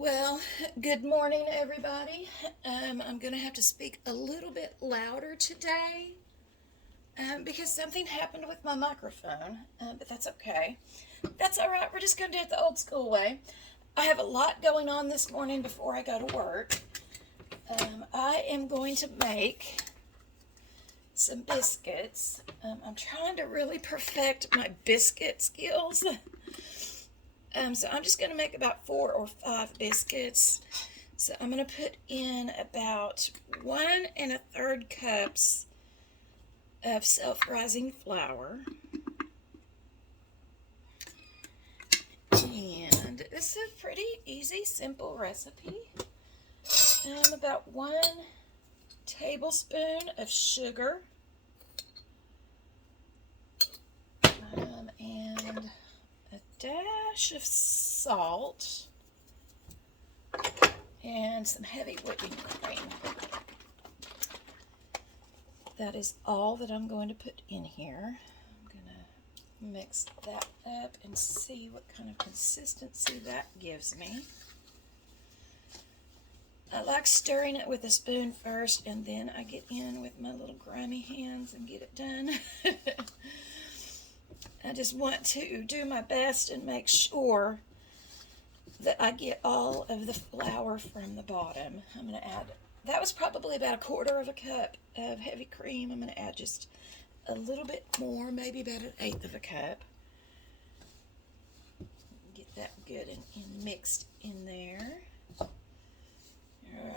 Well, good morning, everybody. I'm going to have to speak a little bit louder today because something happened with my microphone, but that's okay. That's all right. We're just going to do it the old school way. I have a lot going on this morning before I go to work. I am going to make some biscuits. I'm trying to really perfect my biscuit skills. So I'm just going to make about 4 or 5 biscuits. So I'm going to put in about 1 1/3 cups of self-rising flour. And this is a pretty easy, simple recipe. About 1 tablespoon of sugar. And a dash of salt and some heavy whipping cream. That is all that I'm going to put in here. I'm going to mix that up and see what kind of consistency that gives me. I like stirring it with a spoon first, and then I get in with my little grimy hands and get it done. I just want to do my best and make sure that I get all of the flour from the bottom. I'm going to add, that was probably about 1/4 cup of heavy cream. I'm going to add just a little bit more, maybe about 1/8 cup. Get that good and mixed in there. All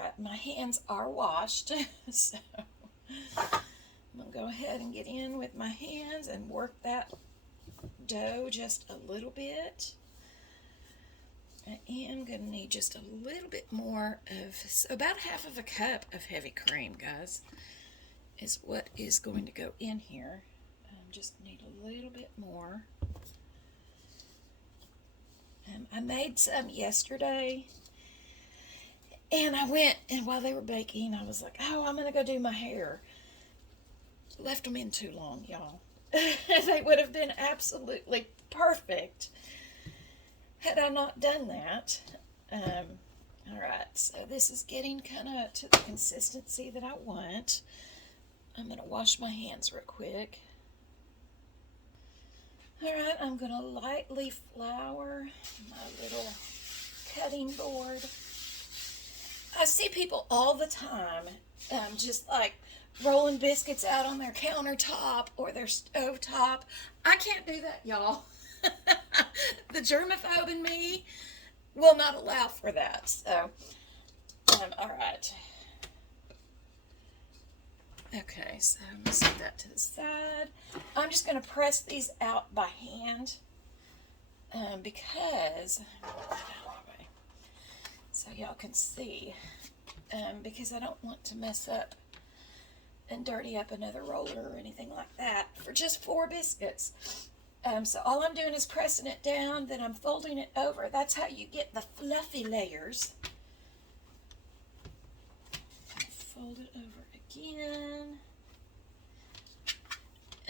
right, my hands are washed, so I'm going to go ahead and get in with my hands and work that dough just a little bit. I am going to need just a little bit more of, so about 1/2 cup of heavy cream, guys, is what is going to go in here. Just need a little bit more. I made some yesterday, and I went, and while they were baking, I was like, oh, I'm going to go do my hair. Left them in too long, y'all. They would have been absolutely perfect had I not done that. All right, so this is getting kind of to the consistency that I want. I'm going to wash my hands real quick. All right, I'm going to lightly flour my little cutting board. I see people all the time just like rolling biscuits out on their countertop or their stove top. I can't do that, y'all. The germaphobe in me will not allow for that. So, all right. Okay, so I'm going to set that to the side. I'm just going to press these out by hand because, so y'all can see, because I don't want to mess up and dirty up another roller or anything like that for just 4 biscuits. So all I'm doing is pressing it down, then I'm folding it over. That's how you get the fluffy layers. Fold it over again.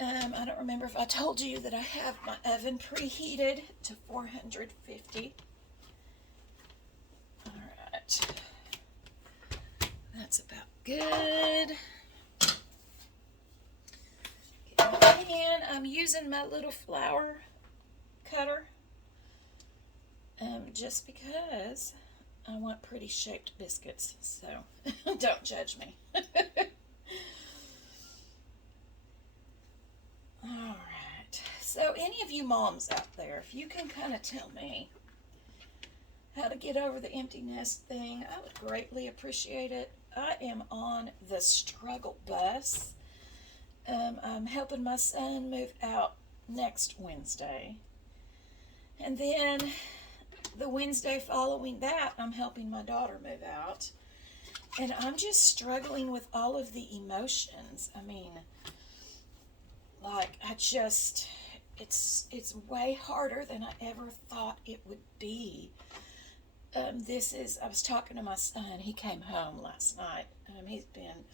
I don't remember if I told you that I have my oven preheated to 450. All right. That's about good. And I'm using my little flour cutter just because I want pretty shaped biscuits, so don't judge me. All right, so any of you moms out there, if you can kind of tell me how to get over the empty nest thing, I would greatly appreciate it. I am on the struggle bus. I'm helping my son move out next Wednesday. And then the Wednesday following that, I'm helping my daughter move out. And I'm just struggling with all of the emotions. I mean, like, it's way harder than I ever thought it would be. I was talking to my son. He came home last night. He's been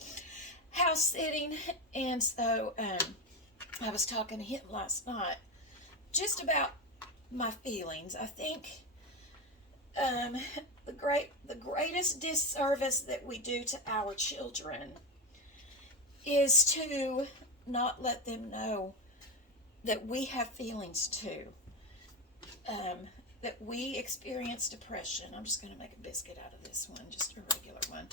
house sitting, and so I was talking to him last night just about my feelings. I think um, the greatest disservice that we do to our children is to not let them know that we have feelings too. That we experience depression. I'm just going to make a biscuit out of this one, just a regular one.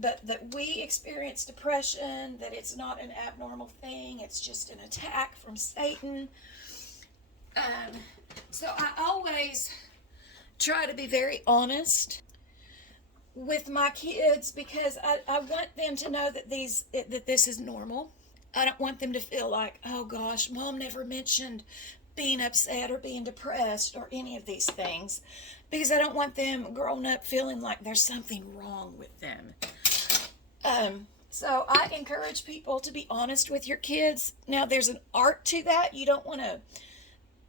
But that we experience depression, that it's not an abnormal thing, it's just an attack from Satan. So I always try to be very honest with my kids, because I want them to know that this is normal. I don't want them to feel like, oh gosh, Mom never mentioned being upset or being depressed or any of these things, because I don't want them growing up feeling like there's something wrong with them. So I encourage people to be honest with your kids. Now, there's an art to that. You don't want to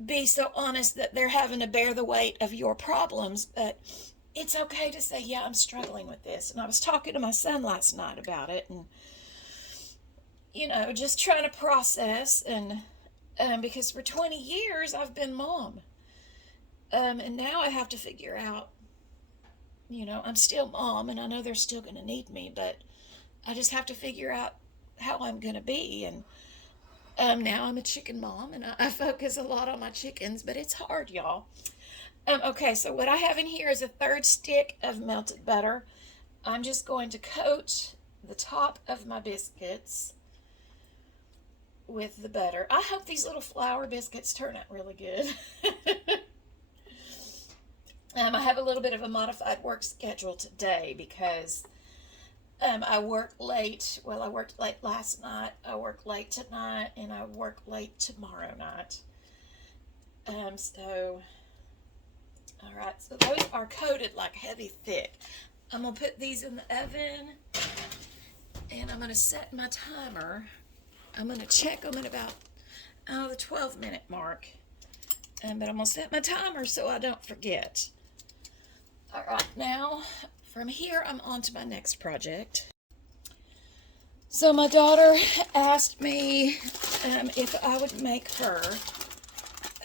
be so honest that they're having to bear the weight of your problems, but it's okay to say, yeah, I'm struggling with this. And I was talking to my son last night about it, and just trying to process, and because for 20 years I've been Mom, and now I have to figure out, I'm still Mom, and I know they're still going to need me, but I just have to figure out how I'm going to be. And now I'm a chicken mom, and I focus a lot on my chickens, but it's hard, y'all. Okay, so what I have in here is a 1/3 stick of melted butter. I'm just going to coat the top of my biscuits with the butter. I hope these little flour biscuits turn out really good. I have a little bit of a modified work schedule today because I work late. Well, I worked late last night, I work late tonight, and I work late tomorrow night. All right, so those are coated like heavy thick. I'm going to put these in the oven, and I'm going to set my timer. I'm going to check them at about, the 12-minute mark. But I'm going to set my timer so I don't forget. All right, now from here, I'm on to my next project. So my daughter asked me if I would make her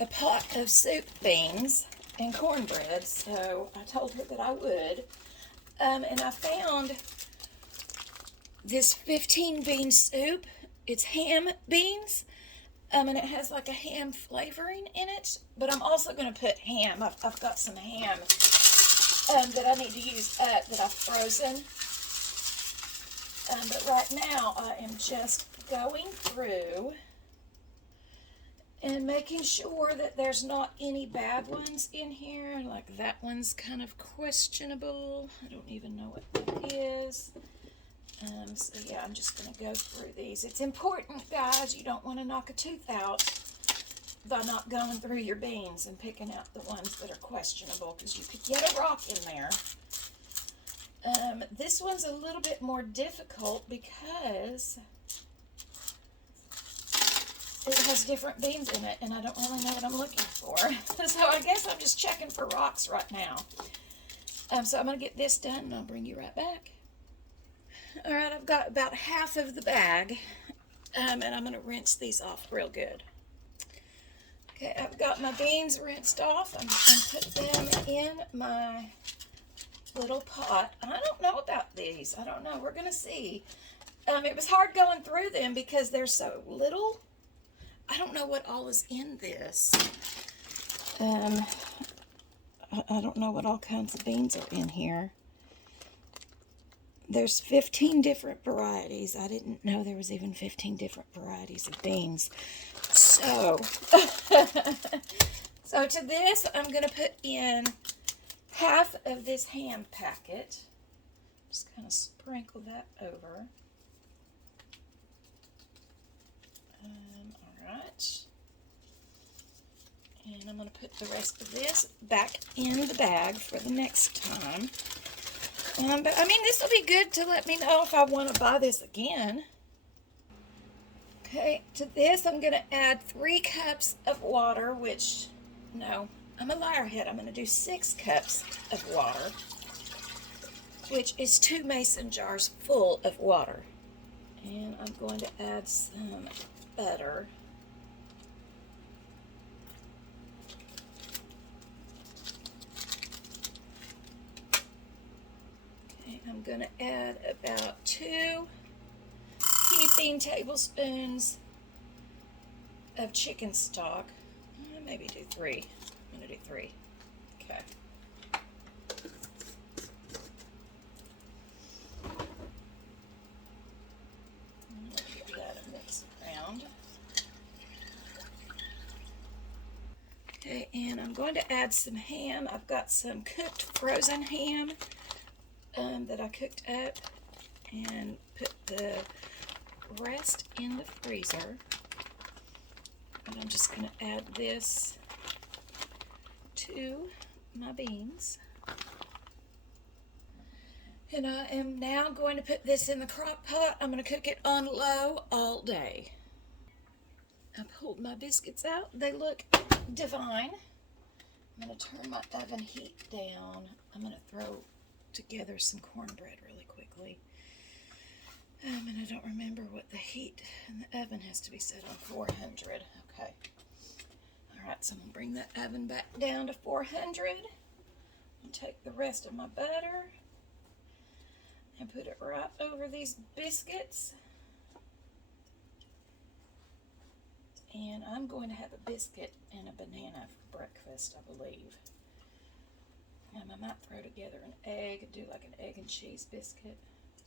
a pot of soup beans and cornbread, so I told her that I would. And I found this 15 bean soup. It's ham beans, and it has like a ham flavoring in it, but I'm also going to put ham. I've got some ham that I need to use up that I've frozen. But right now I am just going through and making sure that there's not any bad ones in here. Like that one's kind of questionable. I don't even know what that is. So yeah, I'm just going to go through these. It's important, guys, you don't want to knock a tooth out by not going through your beans and picking out the ones that are questionable, because you could get a rock in there. This one's a little bit more difficult because it has different beans in it, and I don't really know what I'm looking for. So I guess I'm just checking for rocks right now. So I'm going to get this done, and I'll bring you right back. All right, I've got about half of the bag, and I'm going to rinse these off real good. Okay, I've got my beans rinsed off. I'm just going to put them in my little pot. I don't know about these. I don't know. We're going to see. It was hard going through them because they're so little. I don't know what all is in this. I don't know what all kinds of beans are in here. There's 15 different varieties. I didn't know there was even 15 different varieties of beans. So, so to this, I'm going to put in half of this ham packet. Just kind of sprinkle that over. All right. And I'm going to put the rest of this back in the bag for the next time. But I mean, this will be good to let me know if I want to buy this again. Okay, to this I'm going to add 3 cups of water, which, no, I'm a liarhead. I'm going to do 6 cups of water, which is 2 mason jars full of water. And I'm going to add some butter. I'm going to add about 2 heaping tablespoons of chicken stock. Maybe do 3. I'm going to do 3. Okay. Give that a mix around. Okay, and I'm going to add some ham. I've got some cooked frozen ham that I cooked up and put the rest in the freezer. And I'm just going to add this to my beans. And I am now going to put this in the crock pot. I'm going to cook it on low all day. I pulled my biscuits out. They look divine. I'm going to turn my oven heat down. I'm going to throw together some cornbread really quickly. And I don't remember what the heat in the oven has to be set on. 400. Okay. Alright, so I'm going to bring that oven back down to 400. And take the rest of my butter and put it right over these biscuits. And I'm going to have a biscuit and a banana for breakfast, I believe. I might throw together an egg, do like an egg and cheese biscuit.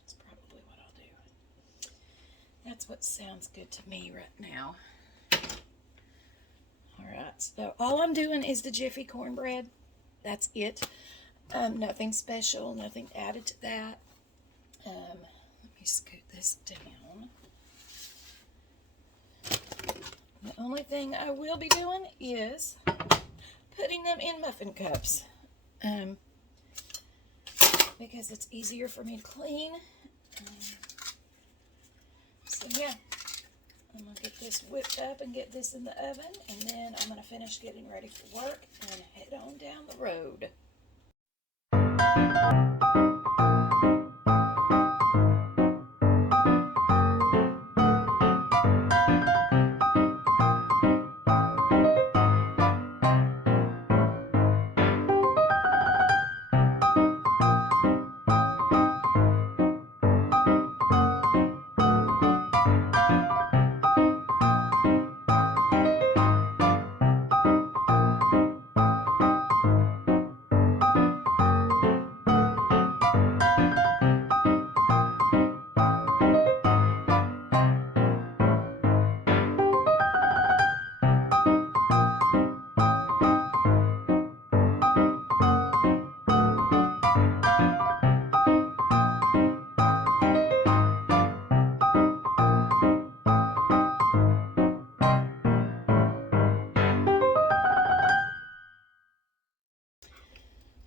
That's probably what I'll do. That's what sounds good to me right now. Alright, so all I'm doing is the Jiffy cornbread. That's it. Nothing special, nothing added to that. Let me scoot this down. The only thing I will be doing is putting them in muffin cups. Because it's easier for me to clean. So yeah, I'm going to get this whipped up and get this in the oven, and then I'm going to finish getting ready for work and head on down the road.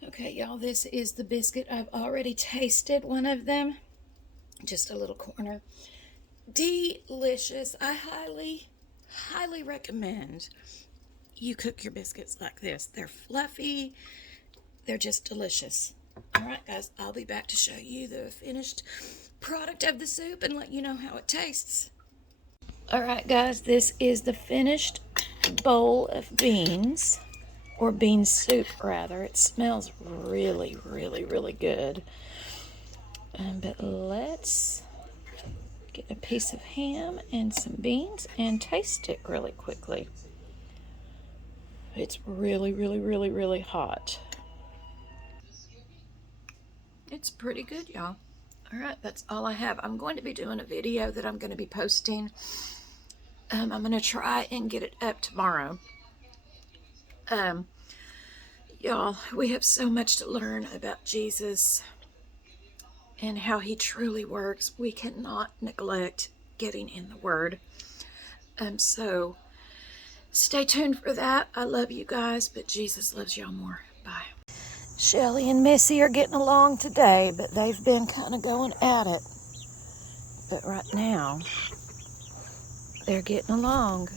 Okay, y'all, this is the biscuit. I've already tasted one of them. Just a little corner. Delicious. I highly recommend you cook your biscuits like this. They're fluffy. They're just delicious. All right, guys, I'll be back to show you the finished product of the soup and let you know how it tastes. All right, guys, this is the finished bowl of beans. Or bean soup, rather. It smells really, really, really good. But let's get a piece of ham and some beans and taste it really quickly. It's really, really, really, really hot. It's pretty good, y'all. All right, that's all I have. I'm going to be doing a video that I'm going to be posting. I'm going to try and get it up tomorrow. Y'all, we have so much to learn about Jesus and how he truly works. We cannot neglect getting in the Word. So stay tuned for that. I love you guys, but Jesus loves y'all more. Bye. Shelly and Missy are getting along today, but they've been kind of going at it. But right now, they're getting along.